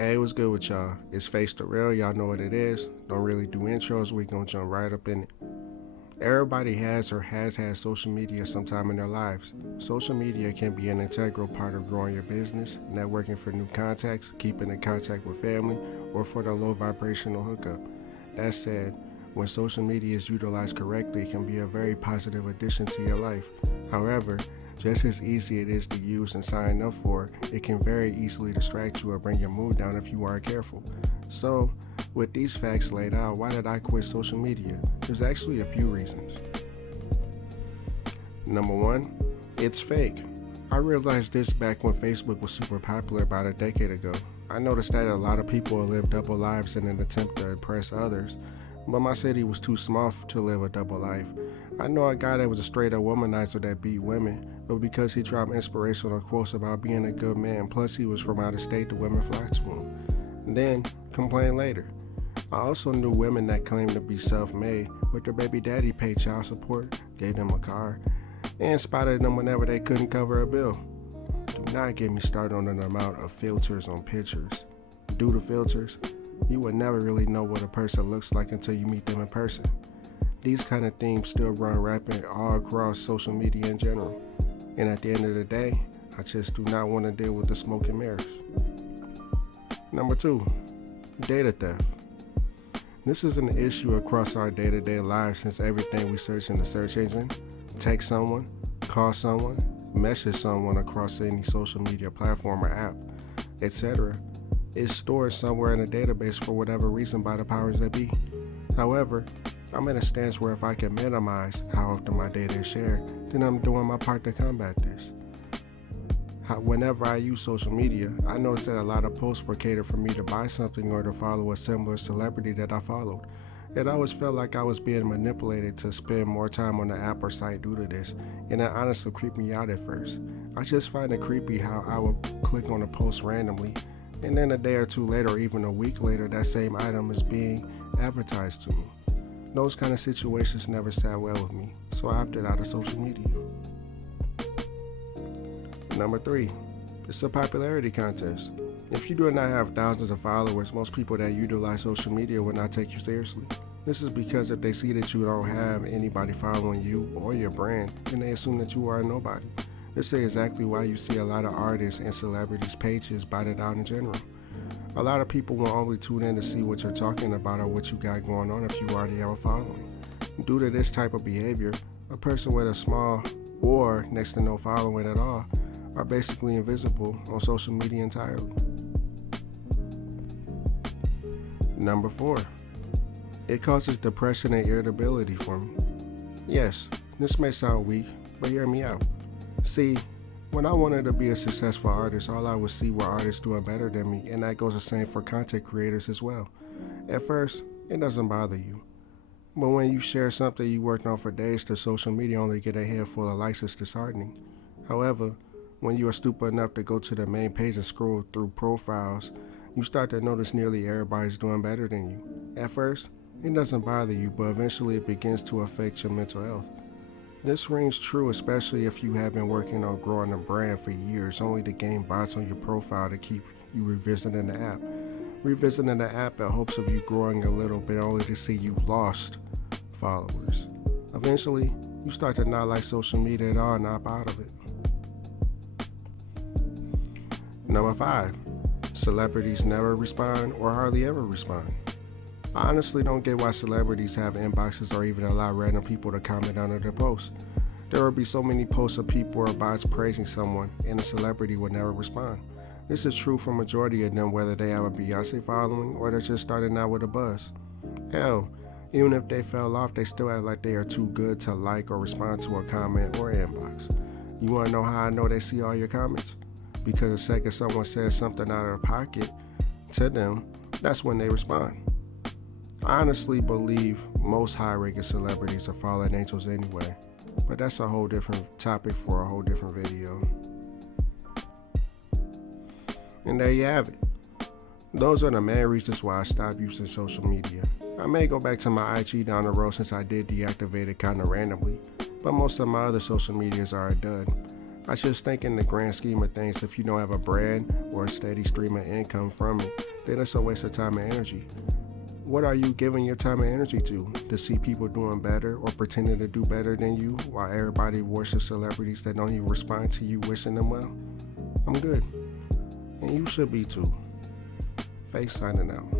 Hey, what's good with y'all? It's Face the Real. Y'all know what it is. Don't really do intros. We gonna jump right up in it. Everybody has or has had social media sometime in their lives. Social media can be an integral part of growing your business, networking for new contacts, keeping in contact with family, or for the low vibrational hookup. That said, when social media is utilized correctly, it can be a very positive addition to your life. However, just as easy it is to use and sign up for, it can very easily distract you or bring your mood down if you aren't careful. So, with these facts laid out, why did I quit social media? There's actually a few reasons. Number one, it's fake. I realized this back when Facebook was super popular about a decade ago. I noticed that a lot of people live double lives in an attempt to impress others, but my city was too small to live a double life. I know a guy that was a straight up womanizer that beat women, but because he dropped inspirational quotes about being a good man, plus he was from out of state, the women flocked to him. Then, complain later. I also knew women that claimed to be self-made, but their baby daddy paid child support, gave them a car, and spotted them whenever they couldn't cover a bill. Do not get me started on the amount of filters on pictures. Due to filters, you would never really know what a person looks like until you meet them in person. These kind of themes still run rampant all across social media in general. And at the end of the day, I just do not want to deal with the smoke and mirrors. Number two, data theft. This is an issue across our day-to-day lives since everything we search in the search engine, text someone, call someone, message someone across any social media platform or app, etc., is stored somewhere in a database for whatever reason by the powers that be. However, I'm in a stance where if I can minimize how often my data is shared, then I'm doing my part to combat this. Whenever I use social media, I noticed that a lot of posts were catered for me to buy something or to follow a similar celebrity that I followed. It always felt like I was being manipulated to spend more time on the app or site due to this, and it honestly creeped me out at first. I just find it creepy how I would click on a post randomly, and then a day or two later or even a week later, that same item is being advertised to me. Those kind of situations never sat well with me, so I opted out of social media. Number three, it's a popularity contest. If you do not have thousands of followers, most people that utilize social media will not take you seriously. This is because if they see that you don't have anybody following you or your brand, then they assume that you are a nobody. This is exactly why you see a lot of artists and celebrities' pages botted out in general. A lot of people will only tune in to see what you're talking about or what you got going on if you already have a following. Due to this type of behavior, a person with a small or next to no following at all are basically invisible on social media entirely. Number four, it causes depression and irritability for me. Yes, this may sound weak, but hear me out. See, when I wanted to be a successful artist, all I would see were artists doing better than me, and that goes the same for content creators as well. At first, it doesn't bother you. But when you share something you worked on for days to social media only get a handful of likes, it's disheartening. However, when you are stupid enough to go to the main page and scroll through profiles, you start to notice nearly everybody's doing better than you. At first, it doesn't bother you, but eventually it begins to affect your mental health. This rings true especially if you have been working on growing a brand for years, only to gain bots on your profile to keep you revisiting the app. Revisiting the app in hopes of you growing a little bit only to see you lost followers. Eventually, you start to not like social media at all and opt out of it. Number five, celebrities never respond or hardly ever respond. I honestly don't get why celebrities have inboxes or even allow random people to comment under their posts. There will be so many posts of people or bots praising someone, and a celebrity would never respond. This is true for majority of them, whether they have a Beyonce following or they're just starting out with a buzz. Hell, even if they fell off, they still act like they are too good to like or respond to a comment or inbox. You want to know how I know they see all your comments? Because the second someone says something out of their pocket to them, that's when they respond. I honestly believe most high-ranking celebrities are fallen angels anyway, but that's a whole different topic for a whole different video. And there you have it. Those are the main reasons why I stopped using social media. I may go back to my IG down the road since I did deactivate it kind of randomly, but most of my other social medias are done. I just think in the grand scheme of things, if you don't have a brand or a steady stream of income from it, then it's a waste of time and energy. What are you giving your time and energy to? To see people doing better or pretending to do better than you while everybody worships celebrities that don't even respond to you wishing them well? I'm good. And you should be too. Face signing out.